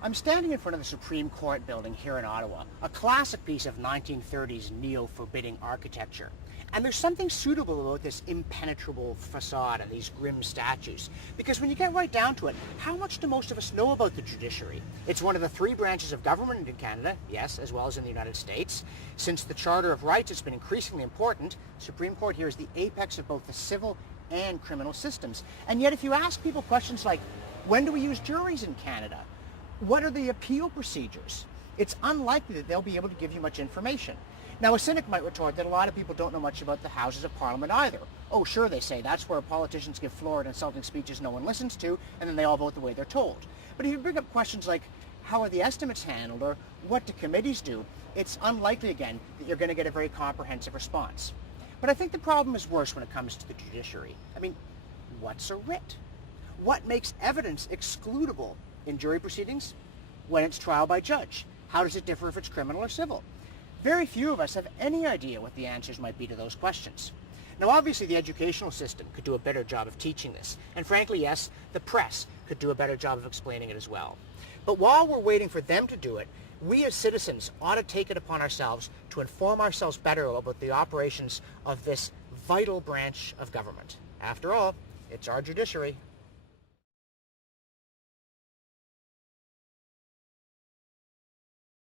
I'm standing in front of the Supreme Court building here in Ottawa, a classic piece of 1930s neo-forbidding architecture. And there's something suitable about this impenetrable facade and these grim statues. Because when you get right down to it, how much do most of us know about the judiciary? It's one of the three branches of government in Canada, yes, as well as in the United States. Since the Charter of Rights has been increasingly important, the Supreme Court here is the apex of both the civil and criminal systems. And yet if you ask people questions like, when do we use juries in Canada? What are the appeal procedures? It's unlikely that they'll be able to give you much information. Now, a cynic might retort that a lot of people don't know much about the Houses of Parliament either. Oh, sure, they say, that's where politicians give florid, insulting speeches no one listens to, and then they all vote the way they're told. But if you bring up questions like, how are the estimates handled, or what do committees do, it's unlikely, again, that you're going to get a very comprehensive response. But I think the problem is worse when it comes to the judiciary. I mean, what's a writ? What makes evidence excludable in jury proceedings when it's trial by judge? How does it differ if it's criminal or civil? Very few of us have any idea what the answers might be to those questions. Now, obviously, the educational system could do a better job of teaching this. And frankly, yes, the press could do a better job of explaining it as well. But while we're waiting for them to do it, we as citizens ought to take it upon ourselves to inform ourselves better about the operations of this vital branch of government. After all, it's our judiciary.